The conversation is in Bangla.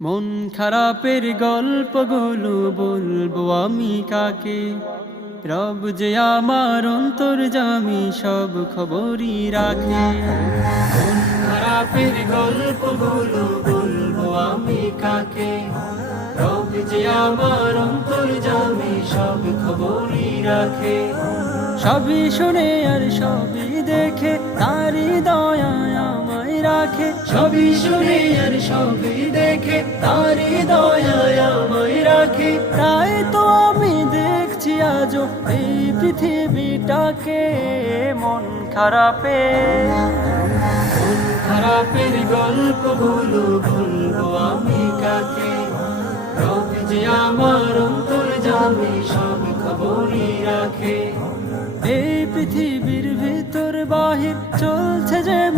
মন খারাপের গল্পগুলো বলবো আমি কাকে? রব যে আমার অন্তর্যামী, সব খবরই রাখে। মন খারাপের গল্পগুলো বলবো আমি কাকে? রব যে আমার অন্তর্যামী, সব খবরই রাখে। সবই শুনে আর সবই দেখে তারি দয়ায় আমায় রাখে। সবই শুনে আর সবই দেখে তারি দয়ায় আমায় রাখে। তাই তো আমি দেখছি আজও এই পৃথিবীটাকে। মন খারাপের গল্পগুলো বলবো আমি কাকে? রব যে আমার অন্তর্যামী, সব খবরই রাখে। এই পৃথিবীর ভিতর বাহির চলছে যে